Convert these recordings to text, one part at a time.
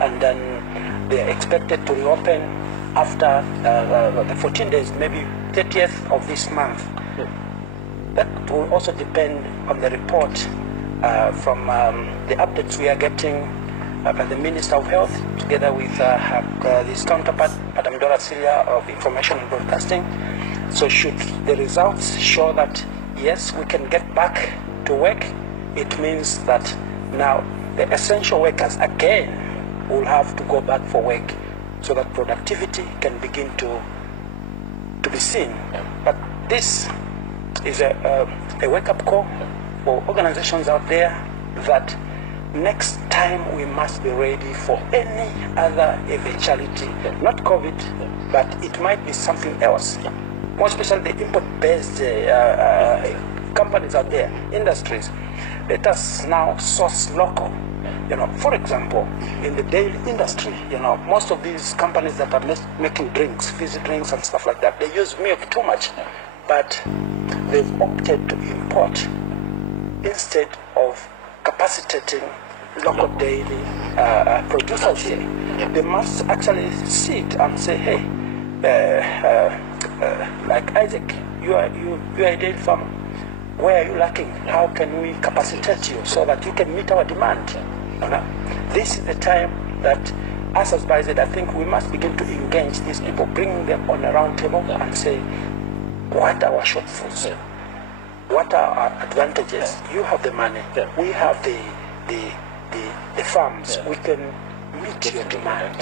and then they're expected to reopen after the 14 days, maybe 30th of this month. That will also depend on the report from the updates we are getting by the Minister of Health, together with his counterpart, Madam Dora Cilia of Information and Broadcasting. So should the results show that, yes, we can get back to work, it means that now the essential workers again will have to go back for work so that productivity can begin to be seen. But this is a wake-up call for organizations out there that next time we must be ready for any other eventuality, not COVID, but it might be something else. More especially the import-based companies out there, industries. Let us now source local. For example, in the dairy industry, most of these companies that are making drinks, fizzy drinks and stuff like that, they use milk too much, but they've opted to import instead of capacitating local dairy producers here. They must actually sit and say, hey, like Isaac, you are a dairy farmer. Where are you lacking? How can we capacitate you so that you can meet our demand? This is the time that us as BIZ, I think we must begin to engage these people, bring them on a round table and say, what are our shortfalls? What are our advantages? You have the money. We have the farms. We can meet your demand.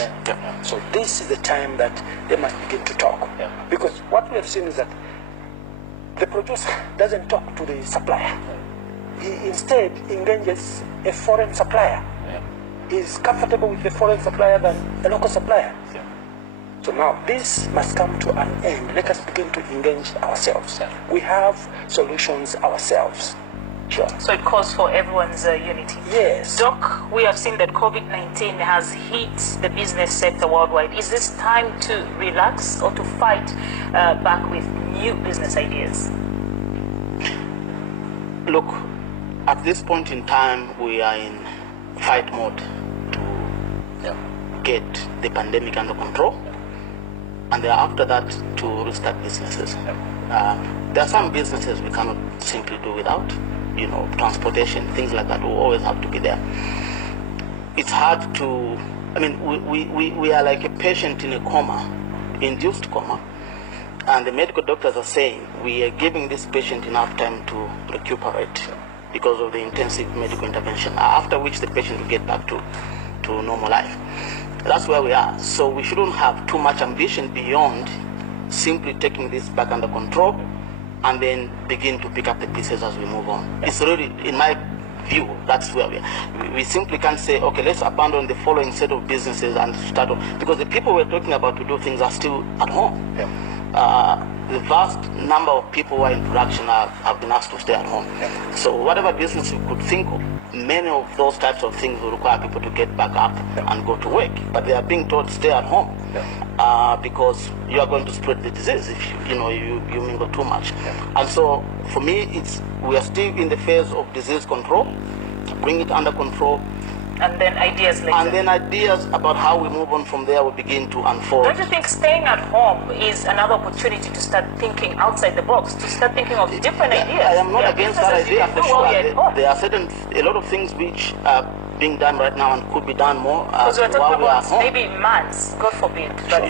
So this is the time that they must begin to talk. Because what we have seen is that the producer doesn't talk to the supplier. He instead engages a foreign supplier. He's comfortable with the foreign supplier than a local supplier. So now this must come to an end. Let us begin to engage ourselves. We have solutions ourselves. Sure. So it calls for everyone's unity. Yes. Doc, we have seen that COVID-19 has hit the business sector worldwide. Is this time to relax or to fight back with new business ideas? Look, at this point in time, we are in fight mode to get the pandemic under control, and then after that to restart businesses. There are some businesses we cannot simply do without. Transportation, things like that will always have to be there. It's hard to, we are like a patient in a coma, induced coma, and the medical doctors are saying we are giving this patient enough time to recuperate because of the intensive medical intervention, after which the patient will get back to normal life. That's where we are. So we shouldn't have too much ambition beyond simply taking this back under control and then begin to pick up the pieces as we move on. It's really, in my view, that's where we are. We simply can't say, okay, let's abandon the following set of businesses and start off, because the people we're talking about to do things are still at home. The vast number of people who are in production have been asked to stay at home. So whatever business you could think of, many of those types of things will require people to get back up and go to work. But they are being told to stay at home because you are going to spread the disease if you mingle too much. And so for me, we are still in the phase of disease control, bring it under control. And then ideas later. And then ideas about how we move on from there will begin to unfold. Don't you think staying at home is another opportunity to start thinking outside the box, to start thinking of different ideas? I am not against that idea for sure. There are a lot of things which are being done right now and could be done more. Because we're talking about maybe months, God forbid. But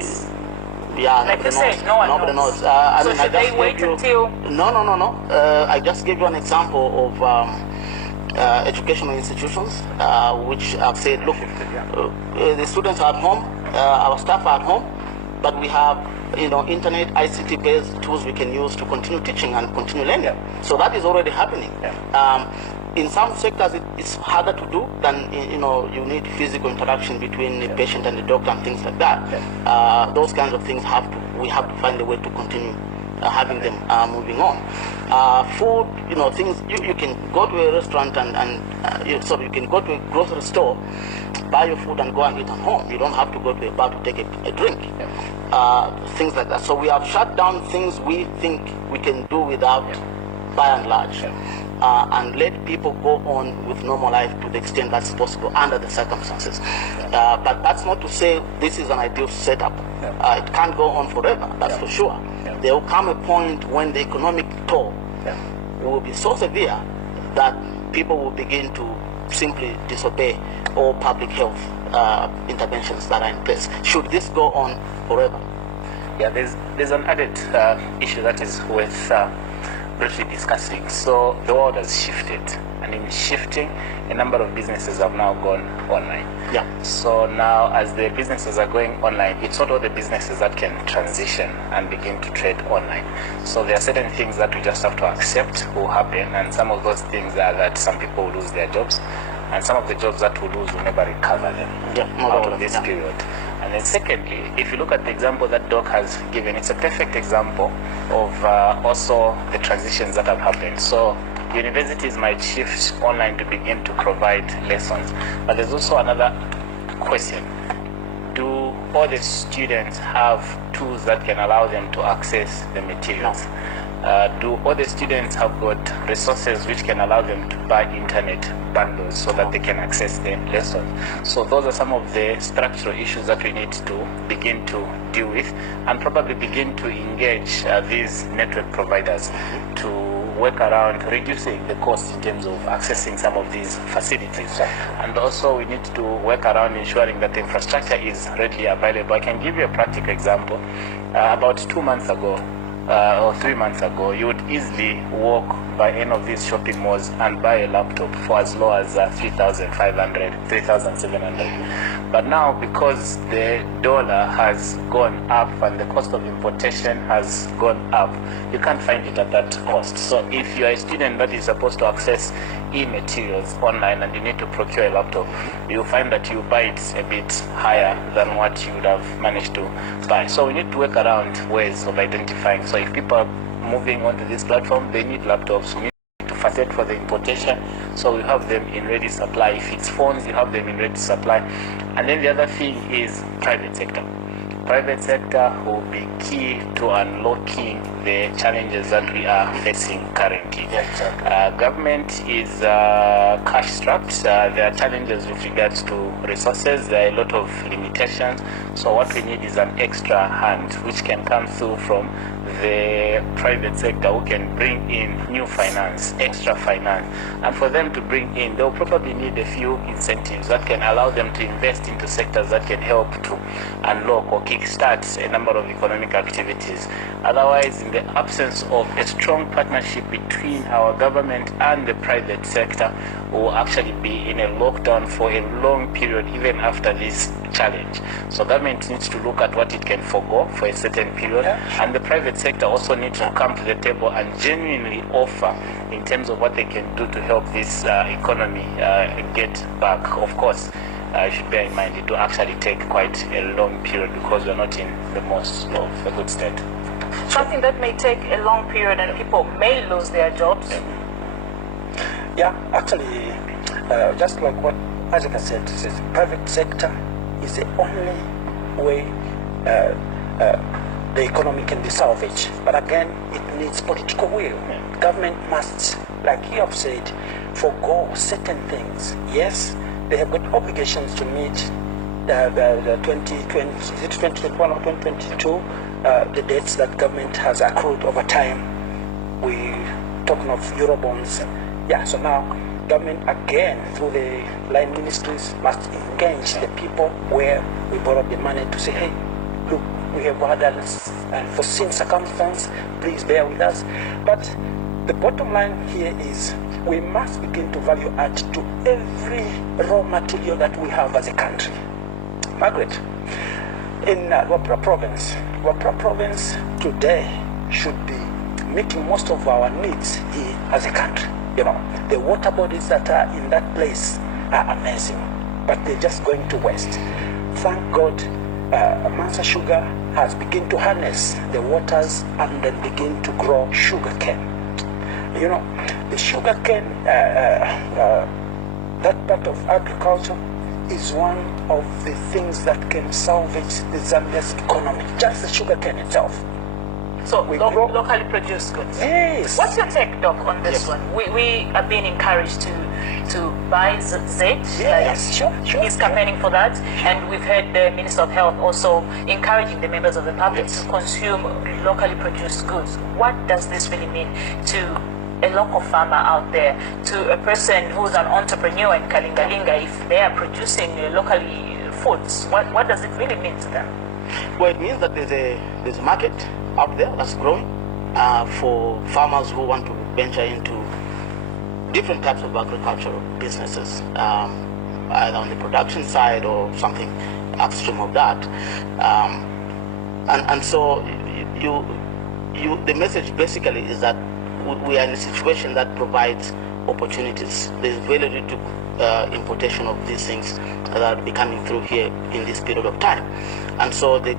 like you said, no one knows. So should they wait until... No. I just gave you an example of... educational institutions, which have said, look, the students are at home, our staff are at home, but we have, internet, ICT-based tools we can use to continue teaching and continue learning. So that is already happening. In some sectors, it's harder to do than, you need physical interaction between the patient and the doctor and things like that. Those kinds of things we have to find a way to continue having them moving on. Food, things, you can go to a restaurant you can go to a grocery store, buy your food and go and eat at home. You don't have to go to a bar to take a drink. Things like that. So we have shut down things we think we can do without, by and large. and let people go on with normal life to the extent that's possible under the circumstances. But that's not to say this is an ideal setup. It can't go on forever, that's for sure. There will come a point when the economic toll will be so severe that people will begin to simply disobey all public health interventions that are in place. Should this go on forever? Yeah, there's an added issue that is worth briefly discussing. So the world has shifted, and in shifting, a number of businesses have now gone online. Yeah. So now, as the businesses are going online, it's not all the businesses that can transition and begin to trade online. So there are certain things that we just have to accept will happen, and some of those things are that some people will lose their jobs, and some of the jobs that will lose will never recover them out of this period. And then secondly, if you look at the example that Doc has given, it's a perfect example of also the transitions that have happened. So universities might shift online to begin to provide lessons, but there's also another question. Do all the students have tools that can allow them to access the materials? Do all the students have got resources which can allow them to buy internet bundles so that they can access the lessons? So those are some of the structural issues that we need to begin to deal with, and probably begin to engage these network providers to work around reducing the cost in terms of accessing some of these facilities. And also we need to work around ensuring that the infrastructure is readily available. I can give you a practical example. About 2 months ago, or 3 months ago, you would easily walk by any of these shopping malls and buy a laptop for as low as 3,500, 3,700. But now, because the dollar has gone up and the cost of importation has gone up, you can't find it at that cost. So if you are a student that is supposed to access e-materials online and you need to procure a laptop, you'll find that you buy it a bit higher than what you would have managed to buy. So we need to work around ways of identifying. So if people are moving onto this platform, they need laptops. We need to facilitate for the importation, so we have them in ready supply. If it's phones, you have them in ready supply. And then the other thing is private sector. Private sector will be key to unlocking the challenges that we are facing currently. Government is cash-strapped. There are challenges with regards to resources. There are a lot of limitations. So what we need is an extra hand which can come through from the private sector, who can bring in new finance, extra finance. And for them to bring in, they'll probably need a few incentives that can allow them to invest into sectors that can help to unlock or kickstart a number of economic activities. Otherwise, in the absence of a strong partnership between our government and the private sector, will actually be in a lockdown for a long period, even after this challenge. So government needs to look at what it can forgo for a certain period, and the private sector also needs to come to the table and genuinely offer in terms of what they can do to help this economy get back. Of course, you should bear in mind it will actually take quite a long period because we're not in the most of a good state. Something that may take a long period and people may lose their jobs. Yeah, actually, just like what Isaac said, says private sector is the only way the economy can be salvaged. But again, it needs political will. Government must, like you have said, forgo certain things. Yes, they have got obligations to meet the 2020, is it 2021 or 2022, the debts that government has accrued over time. We're talking of Eurobonds. Yeah, so now government again through the line ministries must engage the people where we borrowed the money to say, hey, look, we have had an unforeseen circumstance, please bear with us. But the bottom line here is we must begin to value add to every raw material that we have as a country. Margaret, in Wapra province today should be meeting most of our needs here as a country. You know, the water bodies that are in that place are amazing, but they're just going to waste. Thank God, Mansa Sugar has begun to harness the waters and then begin to grow sugar cane. You know, the sugar cane, that part of agriculture is one of the things that can salvage the Zambia's economy, just the sugar cane itself. So We grow. locally produced goods. Yes. What's your take, Doc, on this Yes. one? We are being encouraged to buy Z. Yes, sure. He's campaigning for that, and we've heard the Minister of Health also encouraging the members of the public Yes. to consume locally produced goods. What does this really mean to a local farmer out there, to a person who's an entrepreneur in Kalingalinga, if they are producing locally foods? What does it really mean to them? Well, it means that there's a market out there that's growing for farmers who want to venture into different types of agricultural businesses, either on the production side or something upstream of that. And so the message basically is that we are in a situation that provides opportunities. There's very little importation of these things that will be coming through here in this period of time. And so the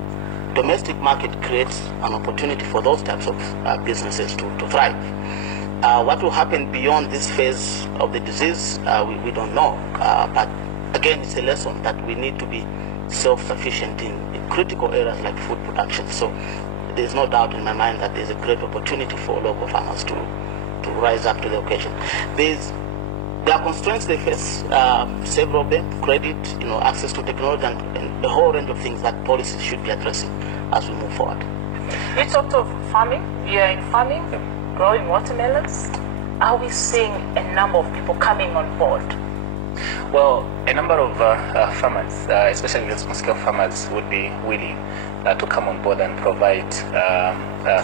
domestic market creates an opportunity for those types of businesses to thrive. What will happen beyond this phase of the disease, we don't know. But again, it's a lesson that we need to be self-sufficient in critical areas like food production. So there's no doubt in my mind that there's a great opportunity for local farmers to rise up to the occasion. There are constraints they face, several of them: credit, access to technology, and a whole range of things that policies should be addressing as we move forward. You talked of farming. You're in farming, growing watermelons. Are we seeing a number of people coming on board? Well, a number of farmers, especially the small-scale farmers, would be willing to come on board and provide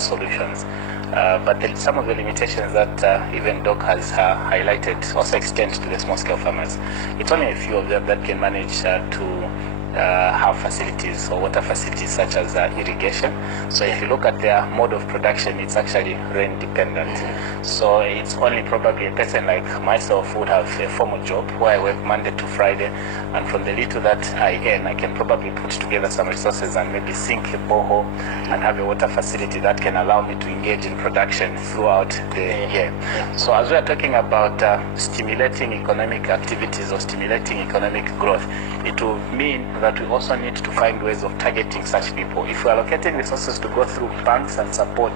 solutions. But some of the limitations that even Doc has highlighted also extend to the small-scale farmers. It's only a few of them that can manage to have facilities or water facilities such as irrigation. So if you look at their mode of production, it's actually rain dependent. So it's only probably a person like myself would have a formal job where I work Monday to Friday, and from the little that I earn, I can probably put together some resources and maybe sink a borehole and have a water facility that can allow me to engage in production throughout the year. So as we are talking about stimulating economic activities or stimulating economic growth, it will mean that we also need to find ways of targeting such people. If we are allocating resources to go through banks and support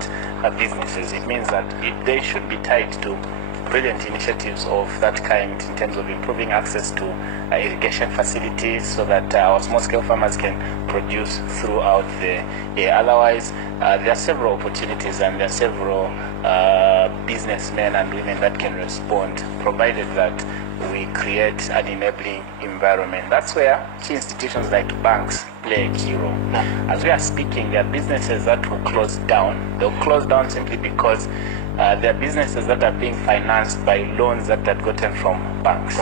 businesses, it means that they should be tied to brilliant initiatives of that kind in terms of improving access to irrigation facilities so that our small-scale farmers can produce throughout the year. Otherwise, there are several opportunities and there are several businessmen and women that can respond, provided that we create an enabling environment. That's where key institutions like banks play a key role. As we are speaking, there are businesses that will close down. They'll close down simply because there are businesses that are being financed by loans that are gotten from banks.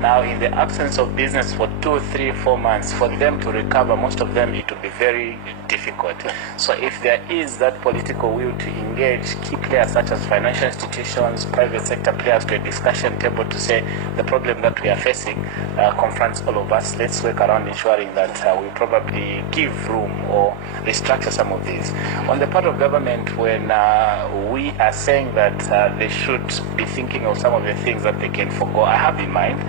Now, in the absence of business for 2, 3, 4 months, for them to recover, most of them, it will be very difficult. So if there is that political will to engage key players such as financial institutions, private sector players to a discussion table to say the problem that we are facing confronts all of us, let's work around ensuring that we probably give room or restructure some of these. On the part of government, when we are saying that they should be thinking of some of the things that they can forgo, I have in mind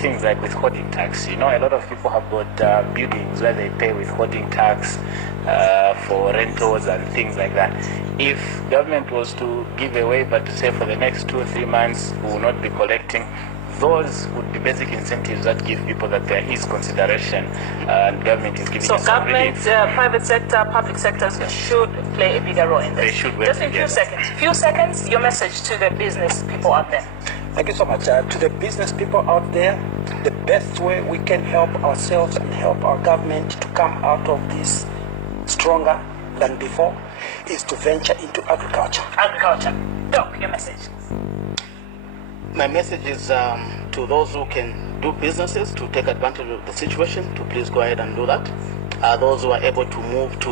things like withholding tax. A lot of people have got buildings where they pay withholding tax for rentals and things like that. If government was to give a waiver to say for the next 2 or 3 months we will not be collecting, those would be basic incentives that give people that there is consideration and government is giving. So us some government, relief. Private sector, public sectors should play a bigger role in this. They should work Just in together. few seconds, your message to the business people out there. Thank you so much. To the business people out there, the best way we can help ourselves and help our government to come out of this stronger than before is to venture into agriculture. Agriculture. Doc, your message. My message is to those who can do businesses to take advantage of the situation to please go ahead and do that. Those who are able to move to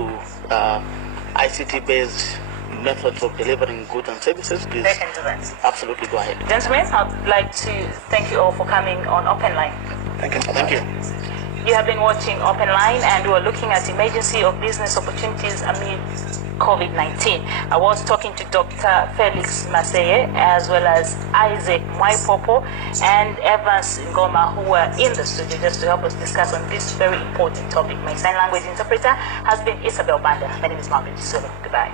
ICT-based methods of delivering goods and services, please They can do that. absolutely go ahead. Gentlemen, I'd like to thank you all for coming on Open Line. Thank you so Thank much. you. You have been watching Open Line, and we're looking at emergency of business opportunities amid COVID-19. I was talking to Dr. Felix Maseye, as well as Isaac Mwaipopo and Evans Ngoma, who were in the studio just to help us discuss on this very important topic. My sign language interpreter has been Isabel Banda. My name is Margaret Sulu. Goodbye.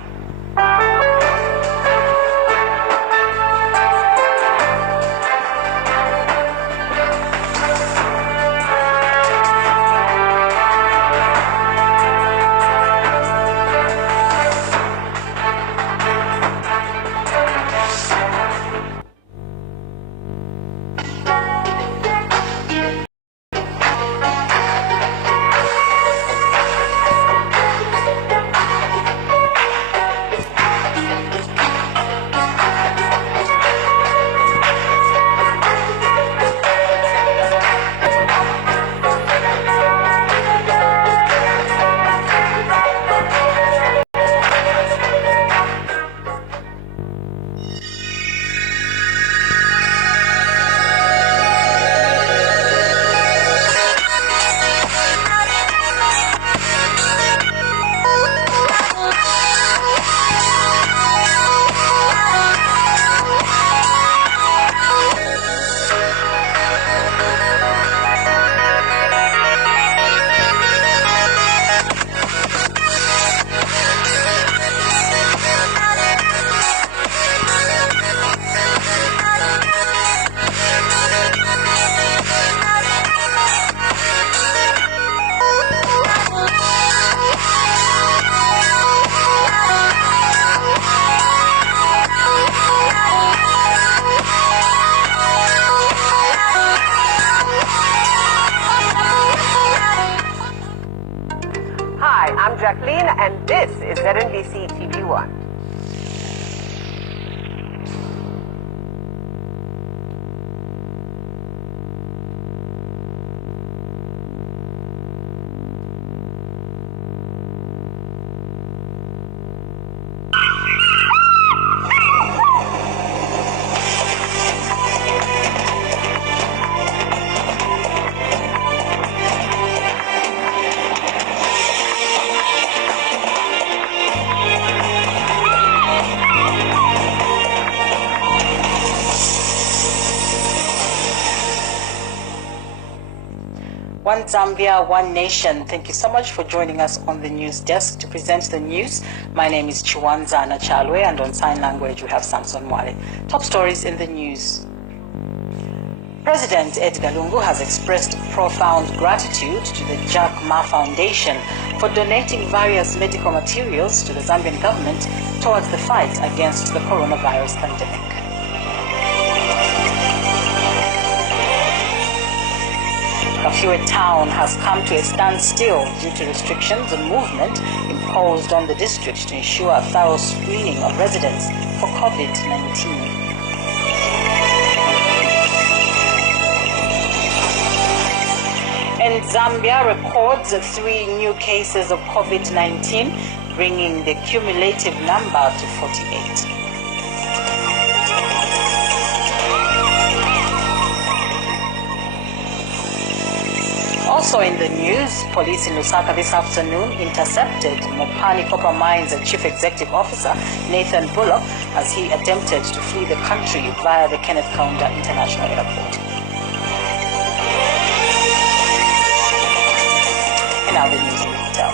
I'm Jacqueline, and this is ZNBC TV1. One Zambia, one nation. Thank you so much for joining us on the news desk to present the news. My name is Chiwanza Nachalwe, and on sign language we have Samson Mwale. Top stories in the news. President Edgar Lungu has expressed profound gratitude to the Jack Ma Foundation for donating various medical materials to the Zambian government towards the fight against the coronavirus pandemic. Kafiwe town has come to a standstill due to restrictions on movement imposed on the district to ensure a thorough screening of residents for COVID-19. And Zambia records 3 new cases of COVID-19, bringing the cumulative number to 48. Also in the news, police in Lusaka this afternoon intercepted Mopani Copper Mines' Chief Executive Officer Nathan Bullock as he attempted to flee the country via the Kenneth Kaunda International Airport. And now the news in detail.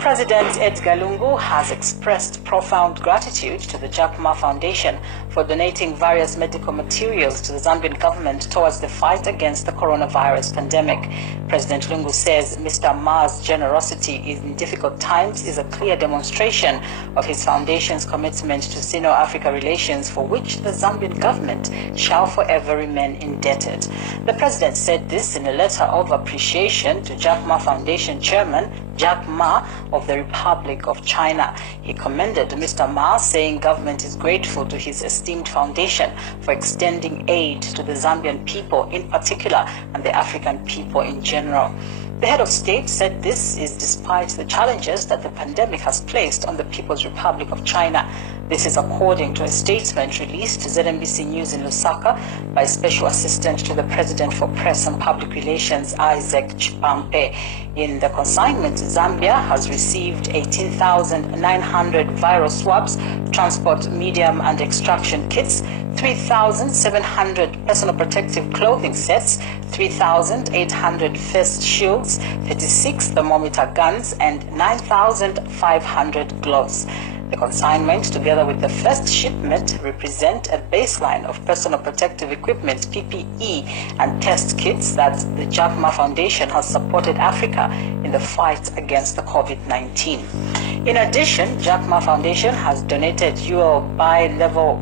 President Edgar Lungu has expressed profound gratitude to the Jack Ma Foundation for donating various medical materials to the Zambian government towards the fight against the coronavirus pandemic. President Lungu says Mr. Ma's generosity in difficult times is a clear demonstration of his foundation's commitment to Sino-Africa relations, for which the Zambian government shall forever remain indebted. The president said this in a letter of appreciation to Jack Ma Foundation Chairman Jack Ma of the Republic of China. He commended Mr. Ma, saying government is grateful to his esteemed foundation for extending aid to the Zambian people in particular and the African people in general. The head of state said this is despite the challenges that the pandemic has placed on the People's Republic of China. This is according to a statement released to ZNBC News in Lusaka by Special Assistant to the President for Press and Public Relations, Isaac Chipampe. In the consignment, Zambia has received 18,900 viral swabs, transport medium and extraction kits, 3,700 personal protective clothing sets, 3,800 face shields, 36 thermometer guns, and 9,500 gloves. The consignment, together with the first shipment, represent a baseline of personal protective equipment, PPE, and test kits that the Jack Ma Foundation has supported Africa in the fight against the COVID-19. In addition, Jack Ma Foundation has donated dual bi-level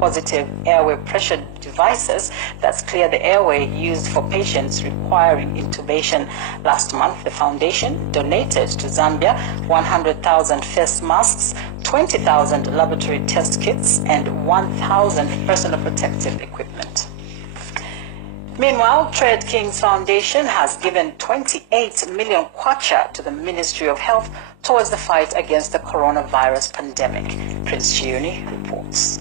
positive airway pressure devices that clear the airway used for patients requiring intubation. Last month, the foundation donated to Zambia 100,000 face masks, 20,000 laboratory test kits, and 1,000 personal protective equipment. Meanwhile, Trade Kings Foundation has given 28 million kwacha to the Ministry of Health towards the fight against the coronavirus pandemic. Prince Chiuni reports.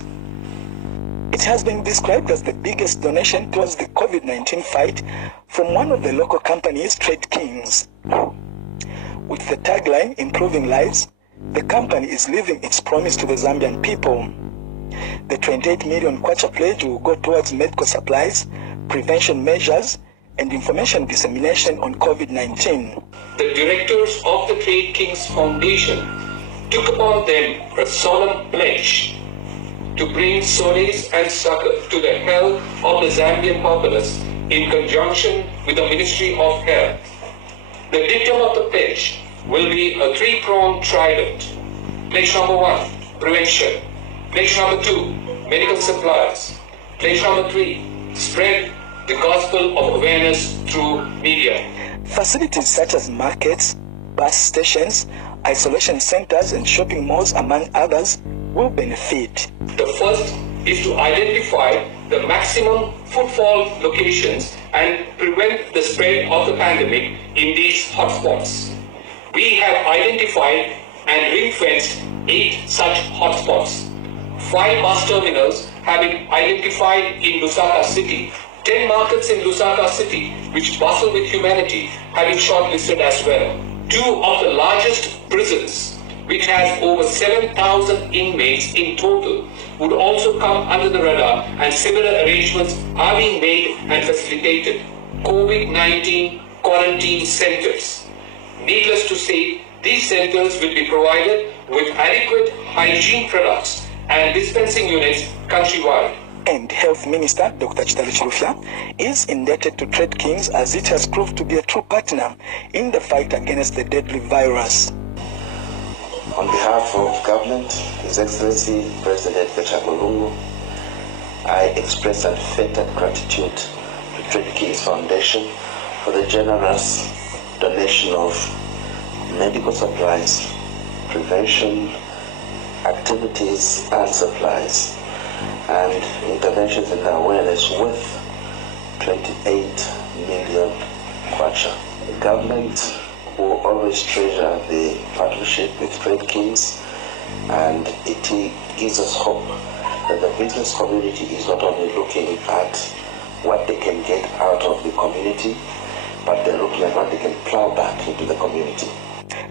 It has been described as the biggest donation towards the COVID-19 fight from one of the local companies, Trade Kings. With the tagline, Improving Lives, the company is living its promise to the Zambian people. The 28 million kwacha pledge will go towards medical supplies, prevention measures, and information dissemination on COVID-19. The directors of the Trade Kings Foundation took upon them a solemn pledge to bring solace and succor to the health of the Zambian populace in conjunction with the Ministry of Health. The dictum of the pledge will be a three-pronged trident. Pledge number 1, prevention. Pledge number 2, medical supplies. Pledge number 3, spread the gospel of awareness through media. Facilities such as markets, bus stations, isolation centers, and shopping malls, among others, will benefit. The first is to identify the maximum footfall locations and prevent the spread of the pandemic in these hotspots. We have identified and ring-fenced 8 such hotspots. 5 bus terminals have been identified in Lusaka City. 10 markets in Lusaka City, which bustle with humanity, have been shortlisted as well. 2 of the largest prisons, which has over 7,000 inmates in total, would also come under the radar, and similar arrangements are being made and facilitated. COVID-19 quarantine centers. Needless to say, these centers will be provided with adequate hygiene products and dispensing units countrywide. And Health Minister Dr. Chitalu Chilufya is indebted to Trade Kings as it has proved to be a true partner in the fight against the deadly virus. On behalf of government, His Excellency President Mulungu, I express unfettered gratitude to Trade Kings Foundation for the generous donation of medical supplies, prevention activities and supplies, and interventions in awareness worth 28 million kwacha. The government will always treasure the partnership with Trade Kings, and it gives us hope that the business community is not only looking at what they can get out of the community, but they're looking at what they can plow back into the community.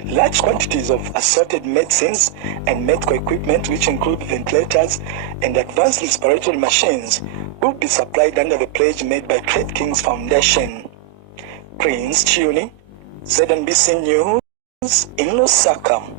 Large quantities of assorted medicines and medical equipment, which include ventilators and advanced respiratory machines, will be supplied under the pledge made by Trade Kings Foundation. Prince Chiuni, ZNBC News in Lusaka.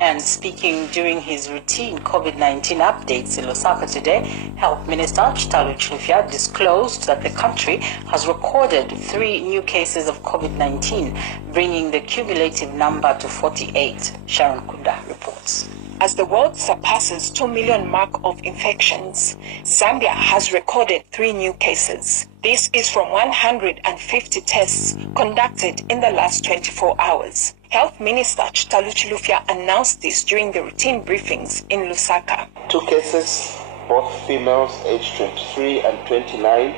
And speaking during his routine COVID-19 updates in Lusaka today, Health Minister Chitalu Chilufya disclosed that the country has recorded 3 new cases of COVID-19, bringing the cumulative number to 48. Sharon Kunda reports. As the world surpasses 2 million mark of infections, Zambia has recorded 3 new cases. This is from 150 tests conducted in the last 24 hours. Health Minister Chitalu Chilufya announced this during the routine briefings in Lusaka. 2 cases, both females aged 23 and 29,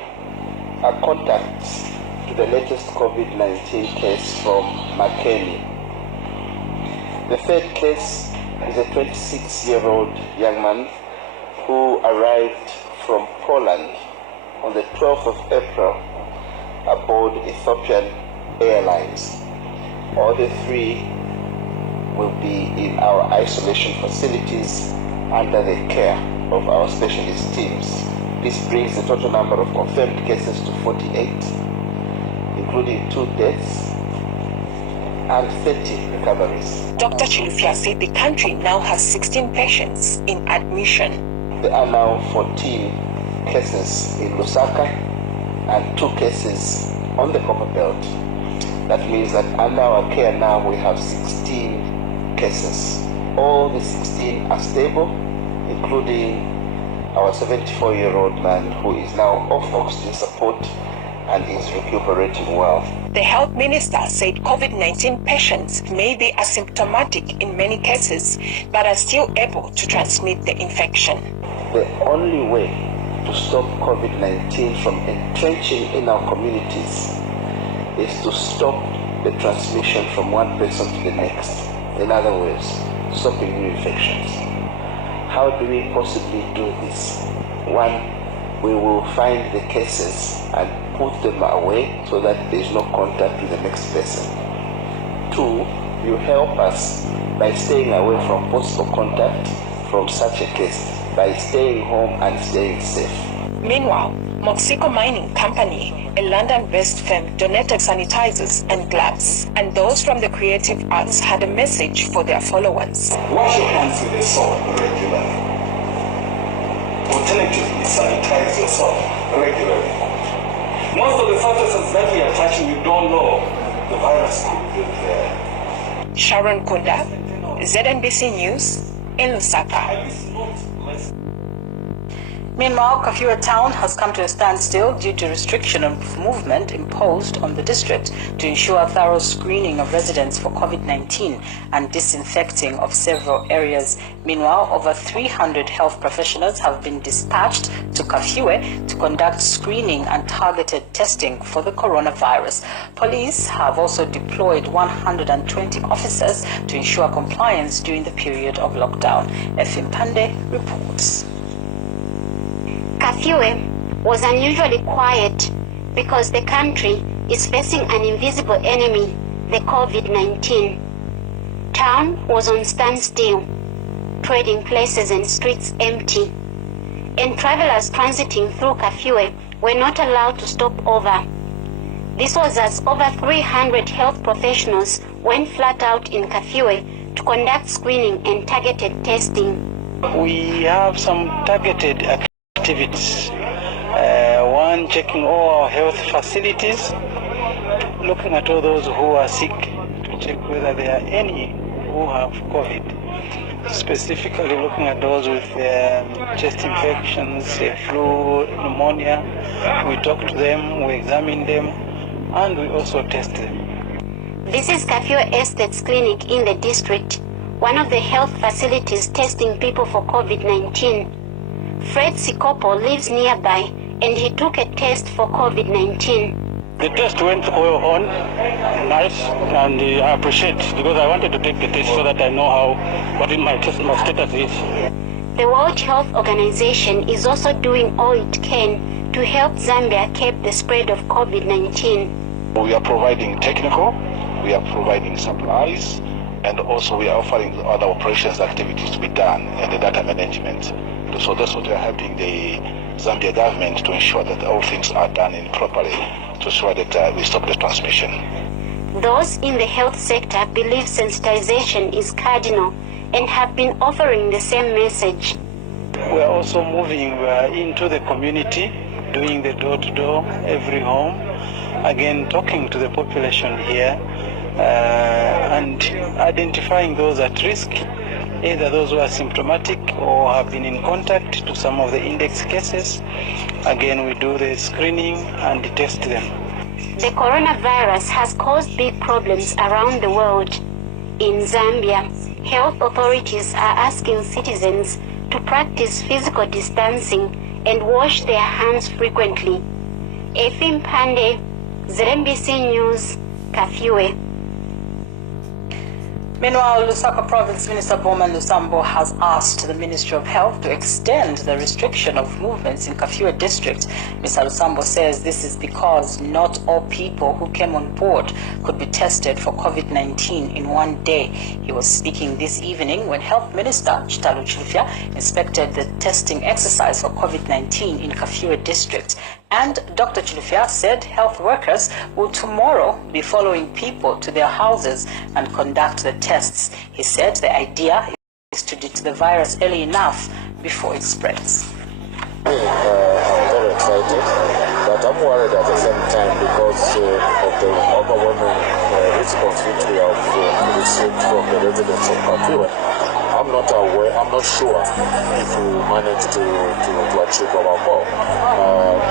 are contacts to the latest COVID-19 case from Makeni. The 3rd case is a 26-year-old young man who arrived from Poland on the 12th of April aboard Ethiopian Airlines. All the 3 will be in our isolation facilities under the care of our specialist teams. This brings the total number of confirmed cases to 48, including 2 deaths and 30 recoveries. Dr. Chilufya said the country now has 16 patients in admission. There are now 14 cases in Lusaka and 2 cases on the Copper Belt. That means that under our care now we have 16 cases. All the 16 are stable, including our 74-year-old man who is now off oxygen support and is recuperating well. The health minister said COVID-19 patients may be asymptomatic in many cases, but are still able to transmit the infection. The only way to stop COVID-19 from entrenching in our communities is to stop the transmission from one person to the next. In other words, stopping new infections. How do we possibly do this? 1, we will find the cases and put them away so that there is no contact with the next person. 2, you help us by staying away from possible contact from such a case, by staying home and staying safe. Meanwhile, Moxico Mining Company, a London-based firm, donated sanitizers and gloves, and those from the creative arts had a message for their followers. Wash your hands with a soap regularly. Alternatively, sanitize yourself regularly. Most of the surfaces that we are touching, you don't know the virus could be there. Sharon Kunda, ZNBC News in Lusaka. Meanwhile, Kafue town has come to a standstill due to restriction of movement imposed on the district to ensure thorough screening of residents for COVID-19 and disinfecting of several areas. Meanwhile, over 300 health professionals have been dispatched to Kafue to conduct screening and targeted testing for the coronavirus. Police have also deployed 120 officers to ensure compliance during the period of lockdown. Efim Pande reports. Kafue was unusually quiet because the country is facing an invisible enemy, the COVID-19. Town was on standstill, trading places and streets empty, and travelers transiting through Kafue were not allowed to stop over. This was as over 300 health professionals went flat out in Kafue to conduct screening and targeted testing. We have some targeted activities. One, checking all our health facilities, looking at all those who are sick to check whether there are any who have COVID. Specifically looking at those with chest infections, flu, pneumonia. We talk to them, we examine them, and we also test them. This is Kafue Estates Clinic in the district, one of the health facilities testing people for COVID-19. Fred Sikopo lives nearby and he took a test for COVID-19. The test went on nice, and I appreciate because I wanted to take the test so that I know what my status is. The World Health Organization is also doing all it can to help Zambia curb the spread of COVID-19. We are providing technical, we are providing supplies, and also we are offering other operations activities to be done and the data management. So that's what we are helping the Zambia government to ensure that all things are done properly to ensure that we stop the transmission. Those in the health sector believe sensitization is cardinal and have been offering the same message. We are also moving into the community, doing the door-to-door, every home, again talking to the population here and identifying those at risk, either those who are symptomatic or have been in contact to some of the index cases. Again, we do the screening and test them. The coronavirus has caused big problems around the world. In Zambia, health authorities are asking citizens to practice physical distancing and wash their hands frequently. Efim Pande, ZNBC News, Kafue. Meanwhile, Lusaka Province Minister Bowman Lusambo has asked the Ministry of Health to extend the restriction of movements in Kafue district. Mr. Lusambo says this is because not all people who came on board could be tested for COVID-19 in one day. He was speaking this evening when Health Minister Chitalu Chilufya inspected the testing exercise for COVID-19 in Kafue district. And Dr. Chilufya said health workers will tomorrow be following people to their houses and conduct the tests. He said the idea is to detect the virus early enough before it spreads. I'm very excited, but I'm worried at the same time because of the overwhelming response which we have received from the residents of Kafue. I'm not sure if we manage to achieve our goal.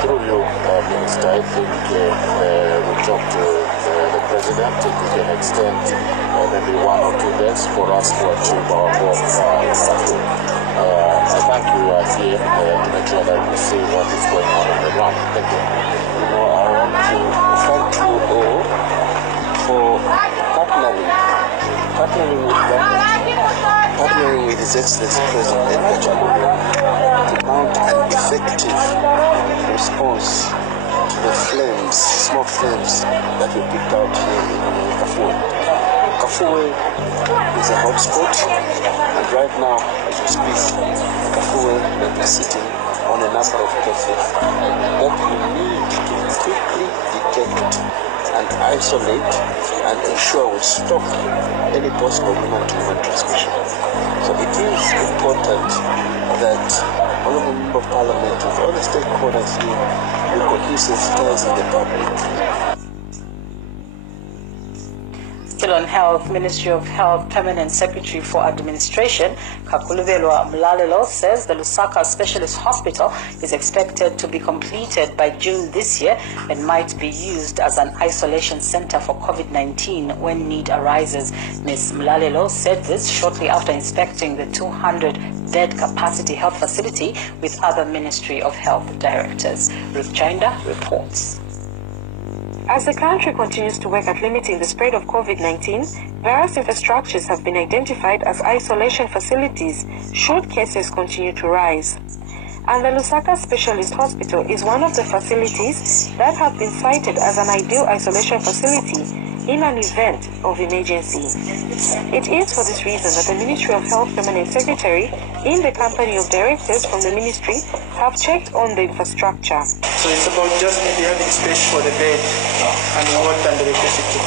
Through you, Minister, I think we talk to the President if we can extend maybe 1 or 2 days for us to achieve our goal. Thank you, you are here to make sure that we see what is going on the ground. Thank you. I want to thank you all for partnering with government, partnering with His Excellency President to mount an effective response to the flames, smoke flames that we picked out here in Kafue. Kafue is a hotspot, and right now, as we speak, Kafue may be sitting on a number of cases that we need to quickly detect and isolate and ensure we stop any possible human-to-human transmission. So it is important that Honorable Member of Parliament with all the stakeholders here will sensitizing the public. Still on health, Ministry of Health Permanent Secretary for Administration, Kakulubelwa Mlalelo, says the Lusaka Specialist Hospital is expected to be completed by June this year and might be used as an isolation center for COVID-19 when need arises. Ms. Mlalelo said this shortly after inspecting the 200-bed capacity health facility with other Ministry of Health directors. Ruth Chainda reports. As the country continues to work at limiting the spread of COVID-19, various infrastructures have been identified as isolation facilities should cases continue to rise. And the Lusaka Specialist Hospital is one of the facilities that have been cited as an ideal isolation facility in an event of emergency. It is for this reason that the Ministry of Health Permanent Secretary in the company of directors from the ministry have checked on the infrastructure. So it's about just maybe having space for the bed and water and electricity.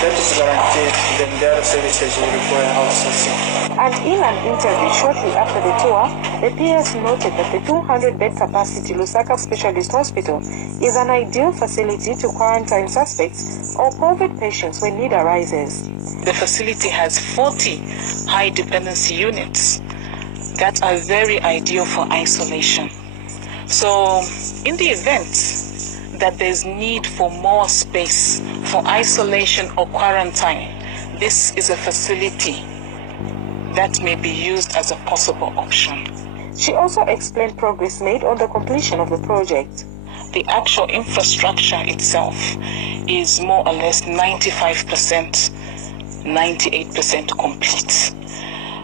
That is guaranteed, then the other services will require outsourcing. And in an interview shortly after the tour, the PS noted that the 200-bed capacity Lusaka Specialist Hospital is an ideal facility to quarantine suspects or COVID patients when need arises. The facility has 40 high dependency units that are very ideal for isolation. So in the event that there's need for more space for isolation or quarantine, this is a facility that may be used as a possible option. She also explained progress made on the completion of the project. The actual infrastructure itself is more or less 95%, 98% complete.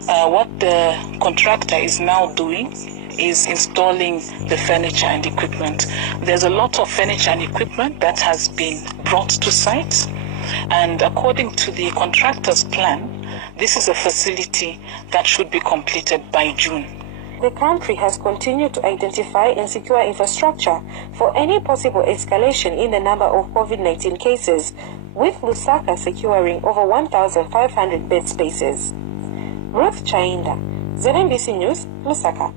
What the contractor is now doing is installing the furniture and equipment. There's a lot of furniture and equipment that has been brought to site, and according to the contractor's plan, this is a facility that should be completed by June. The country has continued to identify and secure infrastructure for any possible escalation in the number of COVID-19 cases, with Lusaka securing over 1,500 bed spaces. Ruth Chainda, ZNBC News, Lusaka.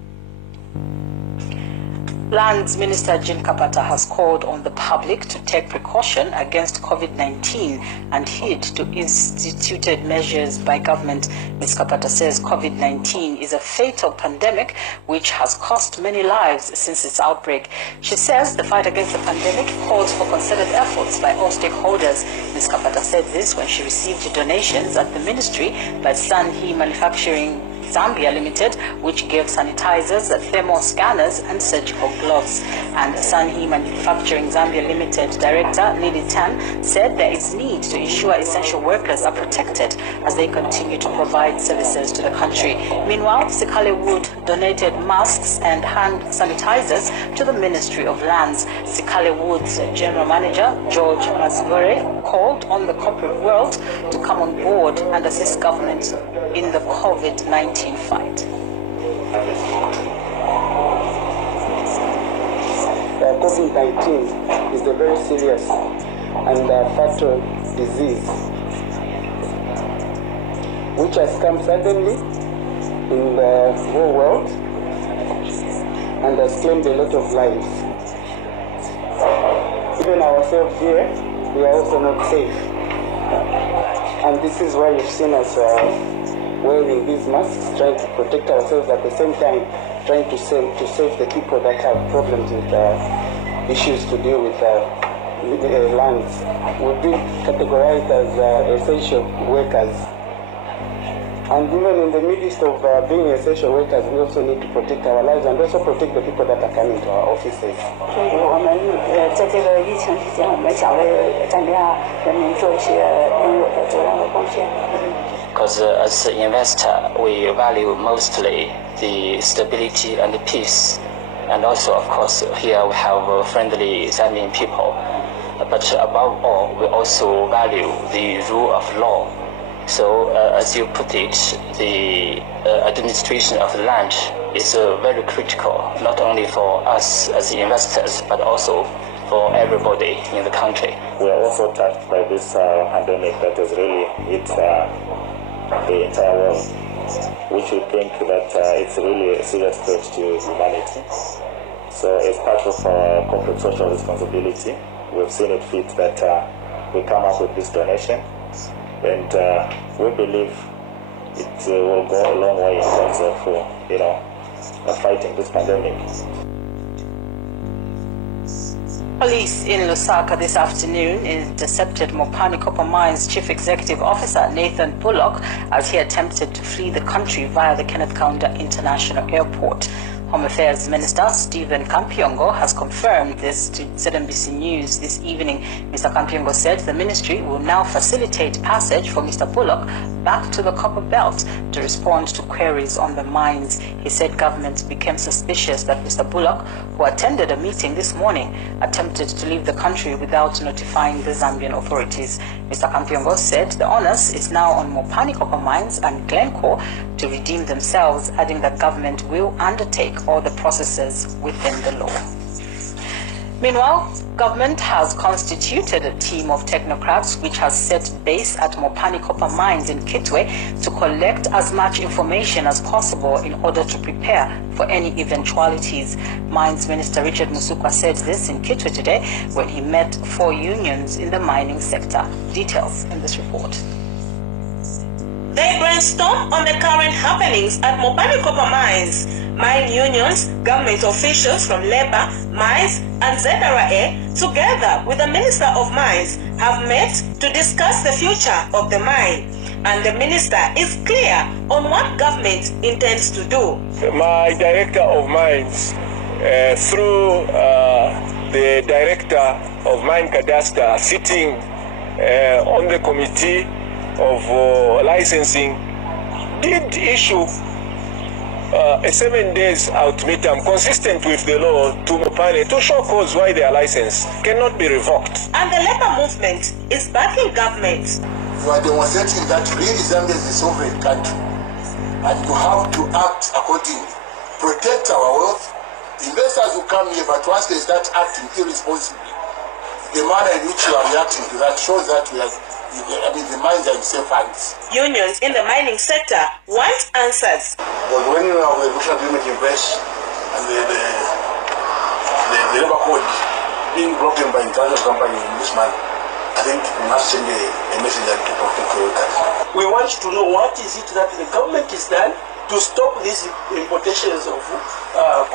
Lands Minister Jean Kapata has called on the public to take precaution against COVID-19 and heed to instituted measures by government. Ms. Kapata says COVID-19 is a fatal pandemic which has cost many lives since its outbreak. She says the fight against the pandemic calls for concerted efforts by all stakeholders. Ms. Kapata said this when she received donations at the ministry by Sanhi Manufacturing Zambia Limited, which gave sanitizers, thermal scanners and surgical gloves. And Sanhi Manufacturing Zambia Limited Director Lily Tan said there is need to ensure essential workers are protected as they continue to provide services to the country. Meanwhile, Sikale Wood donated masks and hand sanitizers to the Ministry of Lands. Sikale Wood's General Manager George Mazgore called on the corporate world to come on board and assist government in the COVID-19 fight. COVID-19 is a very serious and fatal disease which has come suddenly in the whole world and has claimed a lot of lives. Even ourselves here, we are also not safe. And this is why you've seen us wearing these masks, trying to protect ourselves at the same time, trying to save the people that have problems with issues to deal with lungs. We've been categorized as essential workers. And even in the midst of being essential workers, we also need to protect our lives and also protect the people that are coming to our offices. Because as an investor, we value mostly the stability and the peace. And also, of course, here we have friendly Zambian people. But above all, we also value the rule of law. So, as you put it, the administration of the land is very critical, not only for us as investors, but also for everybody in the country. We are also touched by this pandemic that has really hit the entire world, which we think that it's really a serious threat to humanity. So, as part of our corporate social responsibility, we've seen it fit that we come up with this donation and we believe it will go a long way in terms of, fighting this pandemic. Police in Lusaka this afternoon intercepted Mopani Copper Mines Chief Executive Officer Nathan Bullock as he attempted to flee the country via the Kenneth Kaunda International Airport. Home Affairs Minister Stephen Kampiongo has confirmed this to ZNBC News this evening. Mr. Kampiongo said the ministry will now facilitate passage for Mr. Bullock back to the Copper Belt to respond to queries on the mines. He said government became suspicious that Mr. Bullock, who attended a meeting this morning, attempted to leave the country without notifying the Zambian authorities. Mr. Kampiongo said the onus is now on Mopani Copper Mines and Glencore to redeem themselves, adding that government will undertake all the processes within the law. Meanwhile, government has constituted a team of technocrats which has set base at Mopani Copper Mines in Kitwe to collect as much information as possible in order to prepare for any eventualities. Mines Minister Richard Musukwa said this in Kitwe today when he met 4 unions in the mining sector. Details in this report. They brainstorm on the current happenings at Mopani Copper Mines. Mine unions, government officials from Labour, Mines and ZRA, together with the Minister of Mines, have met to discuss the future of the mine. And the Minister is clear on what government intends to do. My Director of Mines, through the Director of Mine Cadastre, sitting on the committee of licensing, did issue a 7 days ultimatum consistent with the law to Mopani to show cause why their license cannot be revoked. And the Labour movement is backing government. You are demonstrating that really Zambia is a sovereign country and you have to act accordingly. Protect our wealth. Investors will come here, but once they start acting irresponsibly, the manner in which you are reacting to that shows that the mines are in safe hands. Unions in the mining sector want answers. But when you have a national agreement in place and the labor code being broken by international companies in this manner, I think we must send a message to protect the workers. We want to know what is it that the government has done to stop these importations of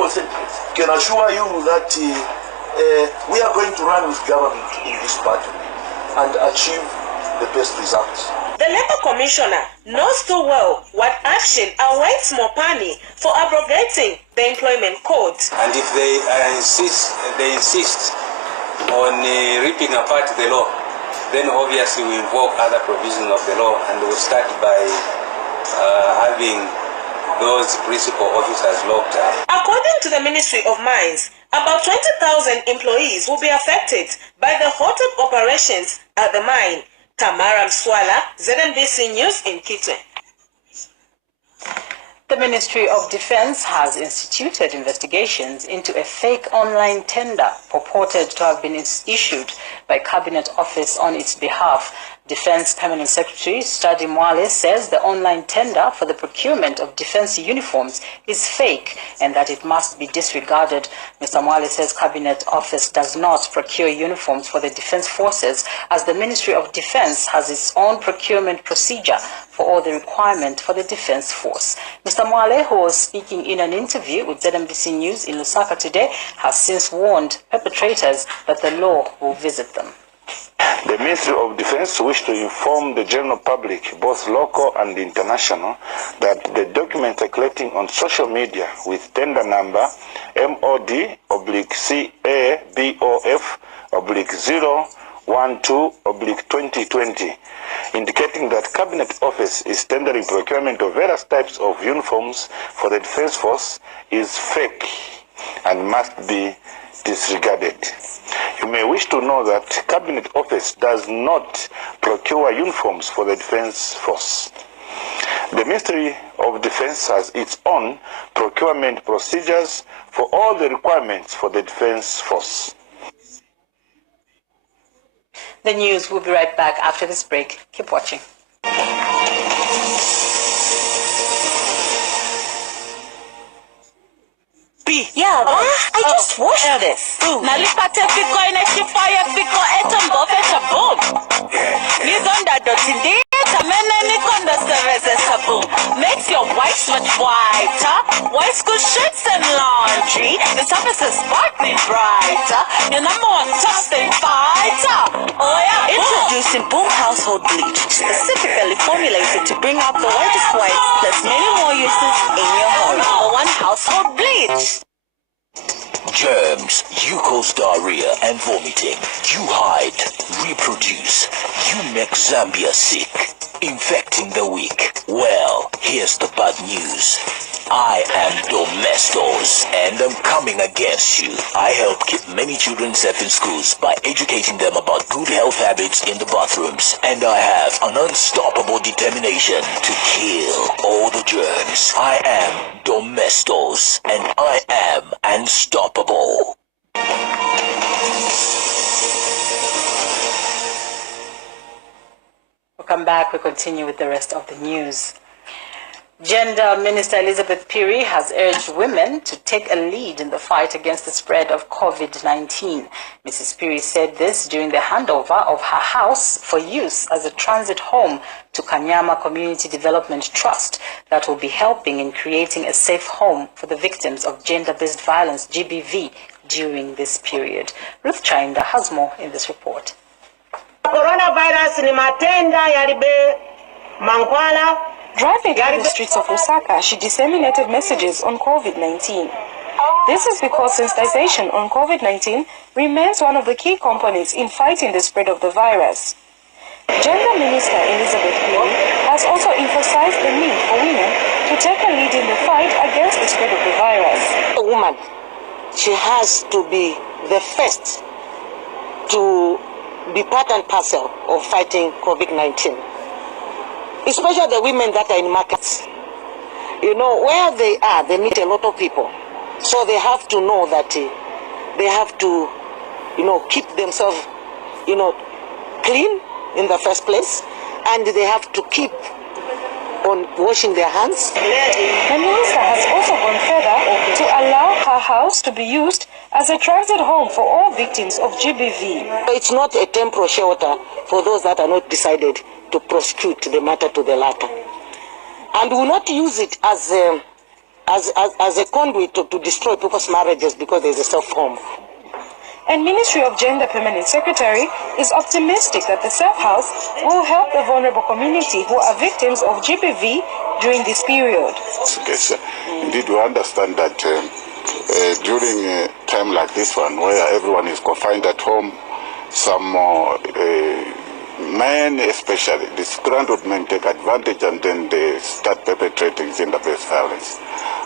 concentrates. I can assure you that we are going to run with government in this battle and achieve the best results. The Labour Commissioner knows too well what action awaits Mopani for abrogating the employment code. And if they insist on ripping apart the law, then obviously we invoke other provisions of the law and we'll start by having those principal officers locked up. According to the Ministry of Mines, about 20,000 employees will be affected by the halted operations at the mine. Tamara Mswala, ZNBC News in Kitwe. The Ministry of Defense has instituted investigations into a fake online tender purported to have been issued by Cabinet Office on its behalf. Defense Permanent Secretary Stadi Mwale says the online tender for the procurement of defense uniforms is fake and that it must be disregarded. Mr. Mwale says Cabinet Office does not procure uniforms for the defense forces as the Ministry of Defense has its own procurement procedure for all the requirement for the defense force. Mr. Mwale, who was speaking in an interview with ZNBC News in Lusaka today, has since warned perpetrators that the law will visit them. The Ministry of Defense wish to inform the general public, both local and international, that the documents circulating on social media with tender number MOD/CABOF/012/2020, indicating that Cabinet Office is tendering procurement of various types of uniforms for the Defense Force is fake and must be disregarded. You may wish to know that Cabinet Office does not procure uniforms for the Defense Force. The Ministry of Defense has its own procurement procedures for all the requirements for the Defense Force. The news will be right back after this break. Keep watching. Yeah, I just watched this. Nalipate Bitcoin ekifaya Bitcoin etombo fetcha boom. Nizonda dotindi offices sparkling brighter. Your number one top stain fighter. Oh yeah. Introducing Boom Household Bleach, specifically formulated to bring out the whitest whites, plus many more uses in your home. Number one household bleach. Germs, you cause diarrhea and vomiting. You hide, reproduce. You make Zambia sick, infecting the weak. Well, here's the bad news. I am Domestos, and I'm coming against you. I help keep many children safe in schools by educating them about good health habits in the bathrooms. And I have an unstoppable determination to kill all the germs. I am Domestos, and I am unstoppable. We'll come back, we continue with the rest of the news. Gender Minister Elizabeth Piri has urged women to take a lead in the fight against the spread of COVID-19. Mrs. Piri said this during the handover of her house for use as a transit home to Kanyama Community Development Trust that will be helping in creating a safe home for the victims of gender-based violence, GBV, during this period. Ruth Chainda has more in this report. Coronavirus ni matenda yalibe mankwala. Driving through the streets of Lusaka, she disseminated messages on COVID-19. This is because sensitization on COVID-19 remains one of the key components in fighting the spread of the virus. Gender Minister Elizabeth Piri has also emphasized the need for women to take a lead in the fight against the spread of the virus. A woman, she has to be the first to be part and parcel of fighting COVID-19. Especially the women that are in markets. You know, where they are, they meet a lot of people. So they have to know that they have to, keep themselves, clean in the first place. And they have to keep on washing their hands. The minister has also gone further to allow her house to be used as a transit home for all victims of GBV. It's not a temporary shelter for those that are not decided to prosecute the matter to the latter. And we will not use it as a conduit to destroy people's marriages because there's a self-home. And Ministry of Gender Permanent Secretary is optimistic that the Safe House will help the vulnerable community who are victims of GBV during this period. Yes, indeed, we understand that during a time like this one, where everyone is confined at home, some men especially, disgruntled men take advantage and then they start perpetrating gender-based violence.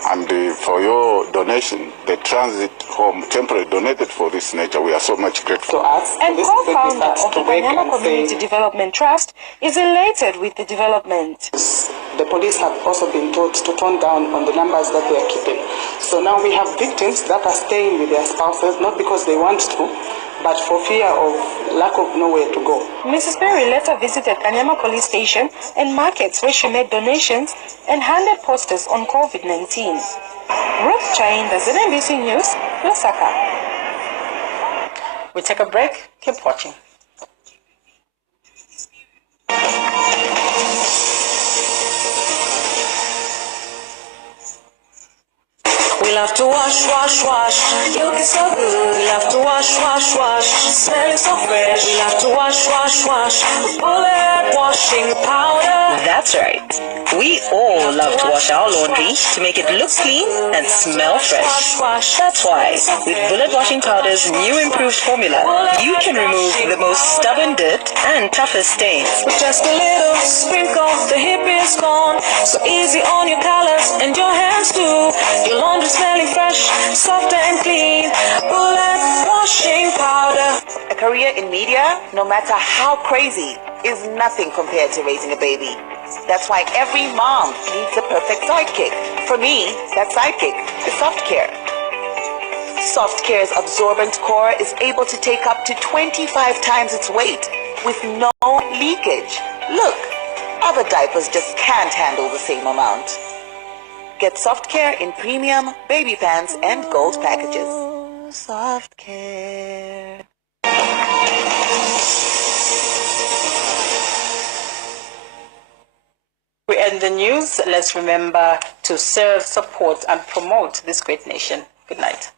And for your donation, the transit home temporarily donated for this nature, we are so much grateful. To us, and co-founder of the Kanyama Community Development Trust is elated with the development. The police have also been told to tone down on the numbers that they are keeping. So now we have victims that are staying with their spouses, not because they want to, but for fear of lack of nowhere to go. Mrs. Perry later visited Kanyama Police Station and markets where she made donations and handed posters on COVID-19. Ruth Chainda, ZNBC News, Lusaka. We take a break. Keep watching. We love to wash, wash, wash. You look so good. We love to wash, wash, wash. Smelling so fresh. We love to wash, wash, wash. Bullet washing powder. That's right. We all love to wash our laundry to make it look clean and smell fresh. That's why, with Bullet Washing Powder's new improved formula, you can remove the most stubborn dirt and toughest stains. With just a little sprinkle, the heat is gone. So easy on your colors and your hands too. Your laundry smelling fresh, soft and clean. Bullet Washing Powder. A career in media, no matter how crazy, is nothing compared to raising a baby. That's why every mom needs a perfect sidekick. For me, that sidekick is Soft Care. Soft Care's absorbent core is able to take up to 25 times its weight with no leakage. Look, other diapers just can't handle the same amount. Get Soft Care in premium, baby pants, and gold packages. Soft Care. We end the news. Let's remember to serve, support, and promote this great nation. Good night.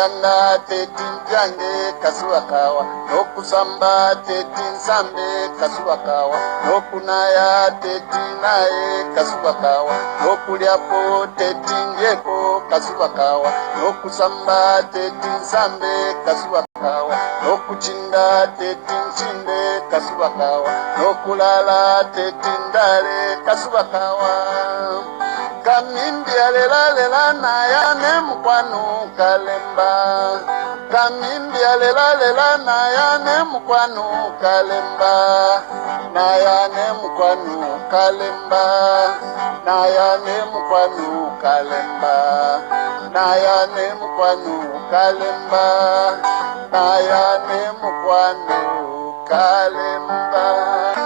nokulyanga teti mpyange kasuwakawa nokusamba teti nsambe kasuwakawa nokunaya teti naye kasuwakawa nokulyapo teti ndyeko kasuwakawa nokusamba teti nsambe kasuwakawa nokuchinda teti nchinde kasuwakawa nokulala teti ndale kasuwakawa kamimbi alela naya mukwano kalemba kamimbi alela naya mukwano kalemba naya mukwano kalemba naya mukwano kalemba naya mukwano kalemba naya mukwano kalemba.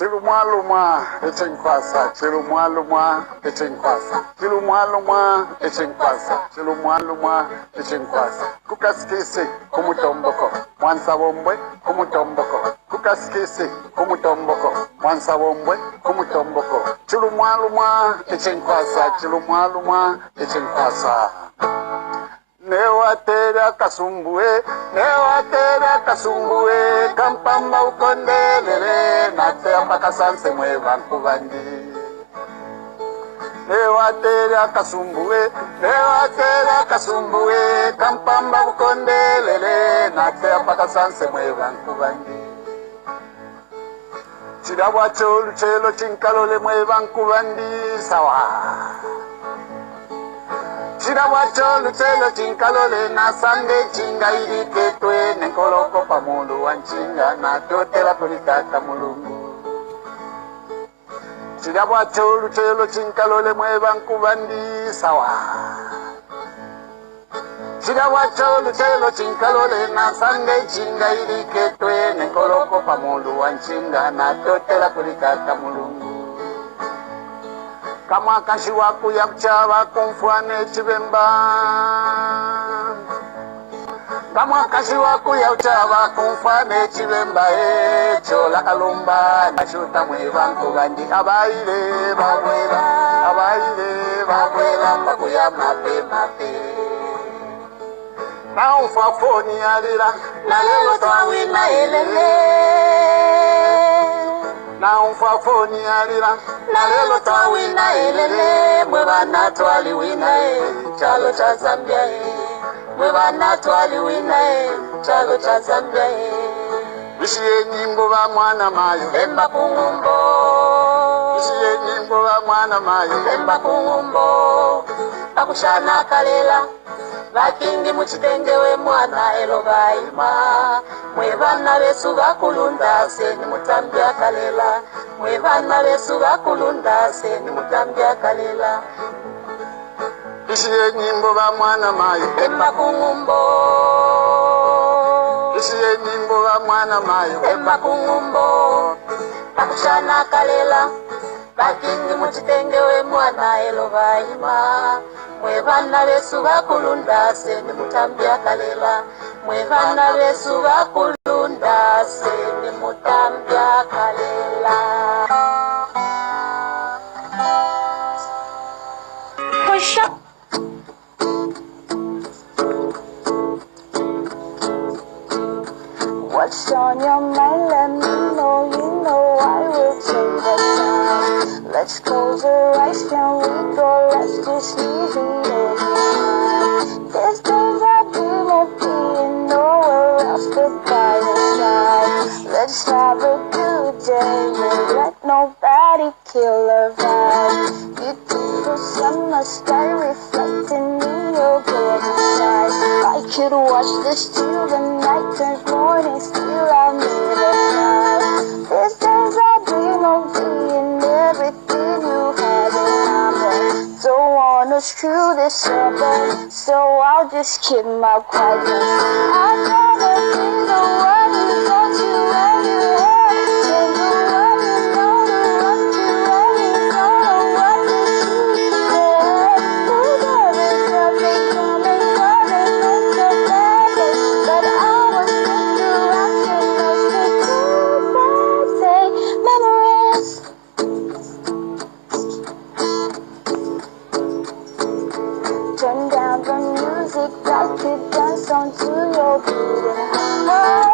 Chilumwa echenkwasa chilumwa echenkwasa chilumwa echenkwasa chilumwa echenkwasa kukasikisi kumutomboko mwansabombwe kumutomboko kukasikisi kumutomboko mwansabombwe kumutomboko chilumwa echenkwasa chilumwa echenkwasa newatera kasumbue kampamba ukondelele nateamba kasanse mwe bankubandi newatera kasumbue kampamba ukondelele nateamba kasanse mwe bankubandi chirabwa choluchelo chinkalole mwe bankubandi sawa chirabwacho luchelo chinkalole na sande chinga iriketwe nenkoloko pa mundu wa nchinga na totela kulikata mulungu chirabwacho luchelo chinkalole mwe bankubandi sawa chirabwacho luchelo chinkalole na sande chinga iriketwe nenkoloko pa mundu wa nchinga na totela kulikata mulungu kama kashi waku ya kuchava kumfwane chibemba kama kashi waku ya kuchava kumfwane chibemba chola kalumba na shuta mwe bankubandi abaile babwela pakuya mape na ufafoni alila na lelo twawina elele na umfafoni alira na lelo twawina elele mwe bana twaliwina chalo cha Zambia mwe bana twaliwina chalo cha Zambia bishiye nyimbo ba mwana mayo emba kungumbo bishiye nyimbo ba mwana mayo emba kungumbo akushana kalela bakindi muchitengewe mwana elobaima mwe bana besu bakulunda se ni mutambya kalela mwe bana besu bakulunda se ni mutambya kalela ishiye nyimbo ba mwana mayo emba kungumbo ishiye nyimbo ba mwana mayo emba kungumbo akushana kalela bakindi muchitengewe mwana elobaima mwe bana besu bakulunda se ni mutambya kalela mwe bana besu bakulunda se ni mutambya kalela What's on your mind? Let me know. You know I will take the time. Let's close our eyes. Can we go? Let's just leave it all. There's days I dream of being nowhere else but by your side. Let's have a good day. Don't let nobody kill our vibe. Beautiful summer sky reflecting in your golden eyes. I could watch this till the night turns morning. Still I'll never cry. These days I dream of being everything you have in mind. Don't wanna screw this up, so I'll just keep my quiet. I'd rather be the one who got you where you are than the one who know the one you really don't know what to do. There's always something coming, it's so bad, but I was just around so much to do. Say memories. Turn down the music, like to dance onto your beating heart.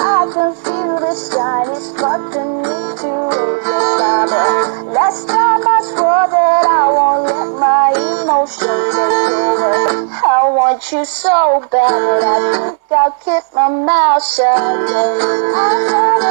I can feel the shiny spark beneath to raise your fire. Last time I swore that I won't let my emotions take over. I want you so bad that I think I'll keep my mouth shut. I'm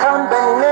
Company